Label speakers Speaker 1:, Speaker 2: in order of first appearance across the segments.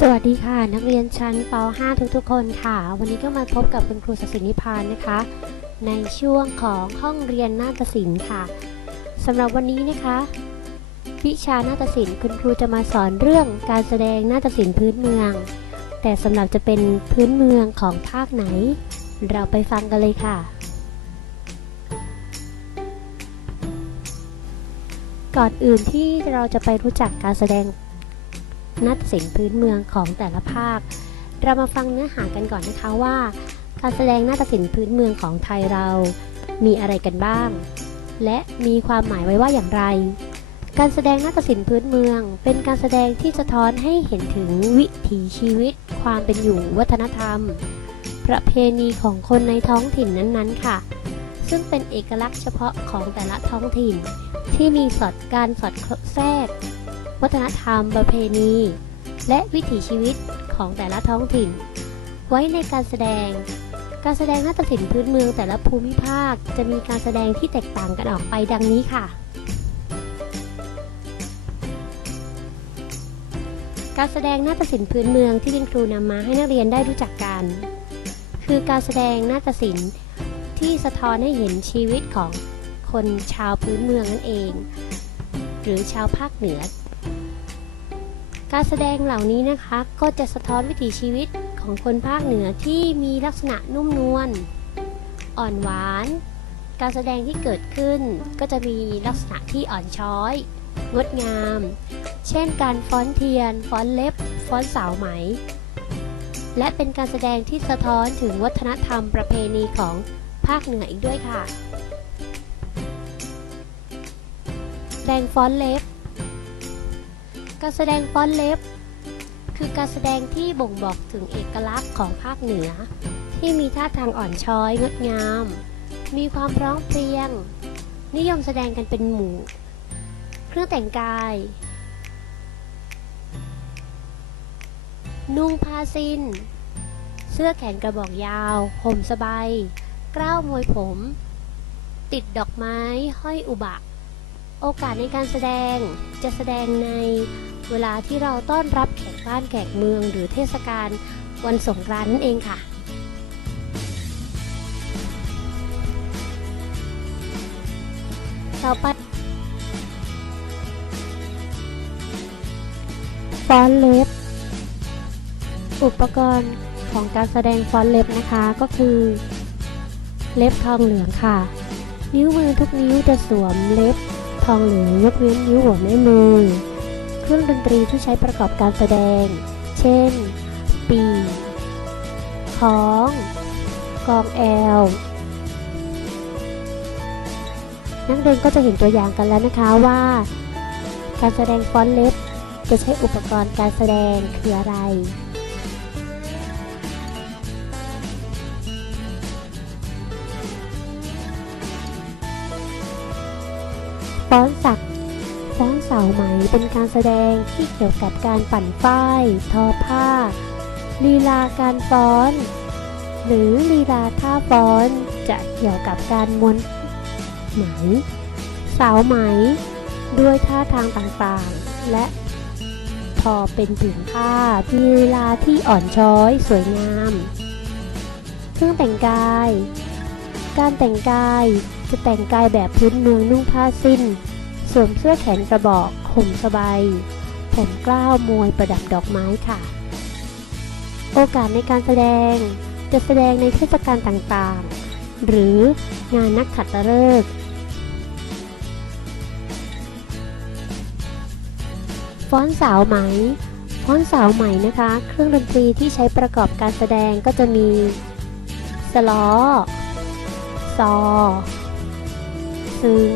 Speaker 1: สวัสดีค่ะ นักเรียนชั้นป .5 ทุกๆ คนค่ะ วันนี้ก็มาพบกับคุณครูศศินิพานนะคะ ในช่วงของห้องเรียนนาฏศิลป์ค่ะสำหรับวันนี้นะคะ วิชานาฏศิลป์คุณครูจะมาสอนเรื่องการแสดงนาฏศิลป์พื้นเมือง แต่สำหรับจะเป็นพื้นเมืองของภาคไหน เราไปฟังกันเลยค่ะ ก่อนอื่นที่เราจะไปรู้จักการแสดง นาฏศิลป์พื้นเมืองของแต่ละภาค เรามาฟังเนื้อหากันก่อนนะคะว่า การแสดงนาฏศิลป์พื้นเมืองของไทยเรา มีอะไรกันบ้าง และมีความหมายไว้ว่าอย่างไร การแสดงนาฏศิลป์พื้นเมือง เป็นการแสดงที่สะท้อนให้เห็นถึงวิถีชีวิต ความเป็นอยู่วัฒนธรรม ประเพณีของคนในท้องถิ่นนั้นๆ ค่ะ ซึ่งเป็นเอกลักษณ์เฉพาะของแต่ละท้องถิ่นที่มีสอดการสอดแทรก วัฒนธรรมประเพณี และวิถีชีวิตของแต่ละท้องถิ่น ไว้ในการแสดง การแสดงนาฏศิลป์พื้นเมืองแต่ละภูมิภาคจะมีการแสดงที่แตกต่างกันออกไปดังนี้ค่ะ การแสดงนาฏศิลป์พื้นเมืองที่คุณครูนำมาให้นักเรียนได้รู้จักกัน คือการแสดงนาฏศิลป์ที่สะท้อนให้เห็นชีวิตของคนชาวพื้นเมืองนั่นเอง หรือชาวภาคเหนือ การแสดงเหล่านี้นะคะก็จะสะท้อนวิถีชีวิตของคนภาคเหนือที่มีลักษณะนุ่มนวลอ่อนหวาน การแสดงที่เกิดขึ้นก็จะมีลักษณะที่อ่อนช้อย งดงาม เช่นการฟ้อนเทียน ฟ้อนเล็บ ฟ้อนสาวไหม และเป็นการแสดงที่สะท้อนถึงวัฒนธรรมประเพณีของภาคเหนืออีกด้วยค่ะ แดงฟ้อนเล็บ การแสดงฟ้อนเล็บ คือการแสดงที่บ่งบอกถึงเอกลักษณ์ของภาคเหนือ ที่มีท่าทางอ่อนช้อยงดงาม มีความพร้อมเพรียง นิยมแสดงกันเป็นหมู่ เครื่องแต่งกาย นุ่งผ้าสิ้น เสื้อแขนกระบอกยาว ห่มสบายกล้าวมวยผม ติดดอกไม้ห้อยอุบะโอกาสในการแสดงจะแสดงใน เวลาที่เราต้อนรับแขกบ้านแขกเมือง หรือเทศกาลวันสงกรานต์นั่นเองค่ะต่อไปฟ้อนเล็บ อุปกรณ์ของการแสดงฟ้อนเล็บนะคะก็คือ เล็บทองเหลืองค่ะ นิ้วมือทุกนิ้วจะสวมเล็บทองเหลืองยกเว้นนิ้วหัวแม่มือ เครื่องดนตรีที่ใช้ประกอบการแสดง เช่น ปีค้อง กองแอล นักเรียนก็จะเห็นตัวอย่างกันแล้วนะคะว่า การแสดงฟ้อนเล็บจะใช้อุปกรณ์การแสดงคืออะไร สาไหมเป็นการแสดงที่เกี่ยวกับการปั่นฝ้าย ทอผ้า ลีลาการฟ้อน หรือลีลาท่าฟ้อน จะเกี่ยวกับการม้วนไหม สาวไหม ด้วยท่าทางต่างๆ และพอเป็นผืนผ้ามีลีลาที่อ่อนช้อย สวยงามเครื่องแต่งกาย การแต่งกายจะแต่งกายแบบพื้นเมืองนุ่งผ้าสิ้น สวมเสื้อแขนกระบอกห่มสบาย ผมกล้าวมวยประดับดอกไม้ค่ะ โอกาสในการแสดงจะแสดงในเทศกาลต่างๆ หรืองานนักขัตฤกษ์ฟ้อนสาวไหม ฟ้อนสาวไหมนะคะ เครื่องดนตรีที่ใช้ประกอบการแสดงก็จะมี สล้อ ซอ ซึง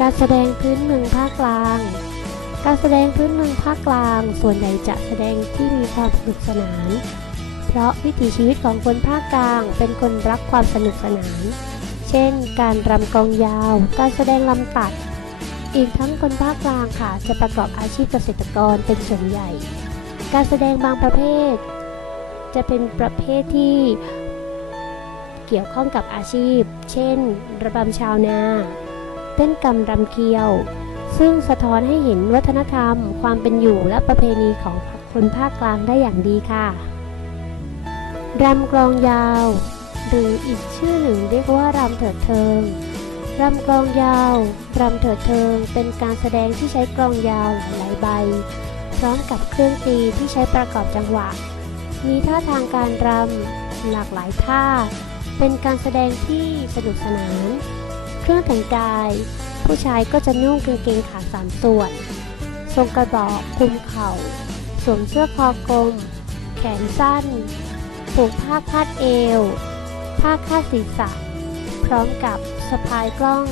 Speaker 1: การแสดงพื้นเมืองภาคกลาง การแสดงพื้นเมืองภาคกลาง ส่วนใหญ่จะแสดงที่มีความสนุกสนาน เพราะวิถีชีวิตของคนภาคกลางเป็นคนรักความสนุกสนาน เช่น การรำกองยาว การแสดงลำตัด อีกทั้งคนภาคกลางค่ะจะประกอบอาชีพเกษตรกรเป็นส่วนใหญ่ การแสดงบางประเภท จะเป็นประเภทที่เกี่ยวข้องกับอาชีพ เช่น ระบำชาวนา เต้นกำรำเคียว ซึ่งสะท้อนให้เห็นวัฒนธรรม ความเป็นอยู่และประเพณีของคนภาคกลางได้อย่างดีค่ะรำกลองยาว หรืออีกชื่อหนึ่งเรียกว่ารำเถิดเทิงรำกลองยาวรำเถิดเทิง เป็นการแสดงที่ใช้กลองยาวหลายใบ พร้อมกับเครื่องตีที่ใช้ประกอบจังหวะ มีท่าทางการรำหลากหลายท่า เป็นการแสดงที่สนุกสนาน เครื่องแต่งกาย ผู้ชายก็จะนุ่งกางเกงขาสามส่วน ทรงกระบอกคลุมเข่า สวมเสื้อคอกลม แขนสั้น ผูกผ้าคาดเอว ผ้าคาดศีรษะ พร้อมกับสะพายกล้อง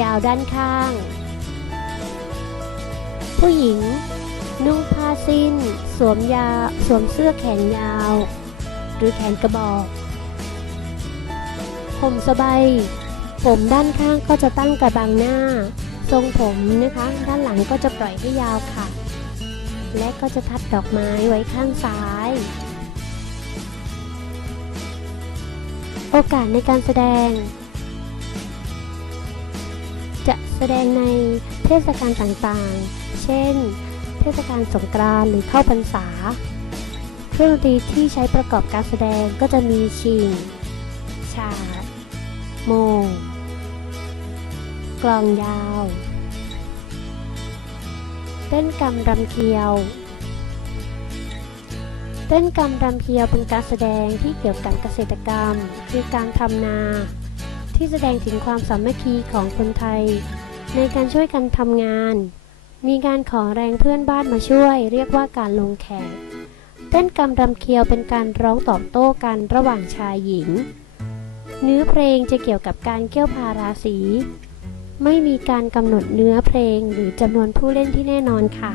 Speaker 1: ยาวด้านข้าง ผู้หญิง นุ่งผ้าสิ้น สวมยาสวมเสื้อแขนยาว หรือแขนกระบอก ผมสบาย ผมด้านข้างก็จะตั้งกระบังหน้า ทรงผมนะคะ ด้านหลังก็จะปล่อยให้ยาวค่ะ และก็จะทัดดอกไม้ไว้ข้างซ้าย โอกาสในการแสดง จะแสดงในเทศกาลต่างๆ เช่น เทศกาลสงกรานต์หรือเข้าพรรษา เครื่องดนตรีที่ใช้ประกอบการแสดงก็จะมีชิง ฉาบโมง กลองยาว เต้นกำรำเคียว เต้นกำรำเคียวเป็นการแสดงที่เกี่ยวกับเกษตรกรรม คือการทำนา ที่แสดงถึงความสามัคคีของคนไทย ในการช่วยกันทำงาน มีการขอแรงเพื่อนบ้านมาช่วย เรียกว่าการลงแขกเต้นกำรำเคียวเป็นการร้องตอบโต้กันระหว่างชายหญิง เนื้อเพลงจะเกี่ยวกับการเกี่ยวพาราสี ไม่มีการกำหนดเนื้อเพลงหรือจำนวนผู้เล่นที่แน่นอนค่ะ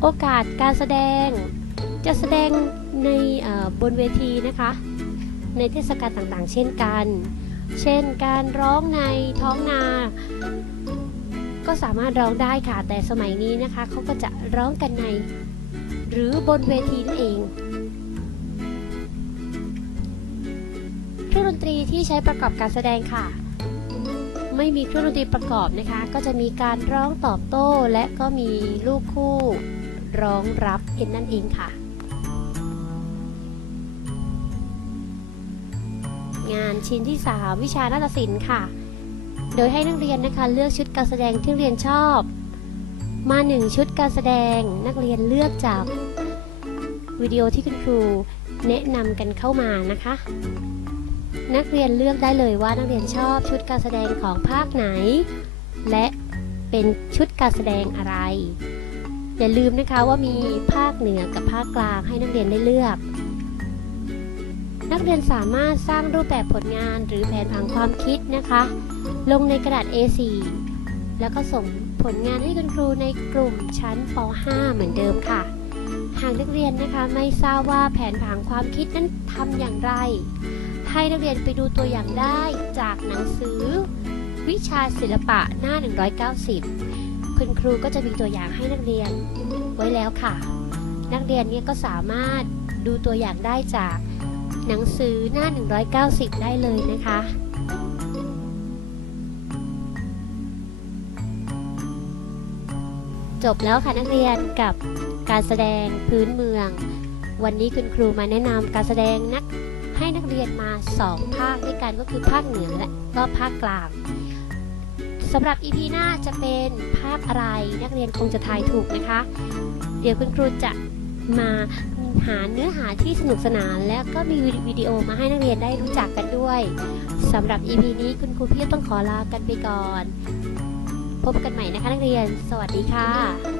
Speaker 1: โอกาสการแสดง จะแสดงในบนเวทีนะคะ ในเทศกาลต่างๆ เช่นกัน เช่นการร้องในท้องนา ก็สามารถร้องได้ค่ะ แต่สมัยนี้นะคะเขาก็จะร้องกันใน หรือบนเวทีนั่นเอง รื่องดนตรีที่ใช้ประกอบการแสดงค่ะ ไม่มีเครื่องดนตรีประกอบนะคะ ก็จะมีการร้องตอบโต้และก็มีลูกคู่ร้องรับเอ็นนั่นเองค่ะ งานชิ้นที่ 3 วิชานาฏศิลป์ค่ะ โดยให้นักเรียนนะคะเลือกชุดการแสดงที่เรียนชอบ มาหนึ่งชุดการแสดงนักเรียนเลือกจากวิดีโอที่คุณครูแนะนำกันเข้ามานะคะ นักเรียนเลือกได้เลยว่านักเรียนชอบชุดการแสดงของภาคไหน และเป็นชุดการแสดงอะไร อย่าลืมนะคะว่ามีภาคเหนือกับภาคกลางให้นักเรียนได้เลือก นักเรียนสามารถสร้างรูปแบบผลงานหรือแผนผังความคิดนะคะ ลงในกระดาษ A4 แล้วก็ส่งผลงานให้คุณครูในกลุ่มชั้นป .5 เหมือนเดิมค่ะ หากนักเรียนนะคะไม่ทราบว่าแผนผังความคิดนั้นทำอย่างไร ให้นักเรียนไปดูตัวอย่างได้จากหนังสือ วิชาศิลปะหน้า 190 คุณครูก็จะมีตัวอย่างให้นักเรียนไว้แล้วค่ะ นักเรียนเนี่ยก็สามารถดูตัวอย่างได้จากหนังสือหน้า 190 ได้เลยนะคะจบแล้วค่ะนักเรียนกับการแสดงพื้นเมือง วันนี้คุณครูมาแนะนำการแสดงนัก ให้นักเรียนมา 2 ภาคด้วยกันก็คือภาคเหนือและก็ภาคกลางสำหรับ EP หน้าจะเป็นภาคอะไรนักเรียนคงจะทายถูกนะคะ เดี๋ยวคุณครูจะมาหาเนื้อหาที่สนุกสนานแล้วก็มีวิดีโอมาให้นักเรียนได้รู้จักกันด้วยสำหรับ EP นี้คุณครูพี่ต้องขอลากันไปก่อน พบกันใหม่นะคะนักเรียน สวัสดีค่ะ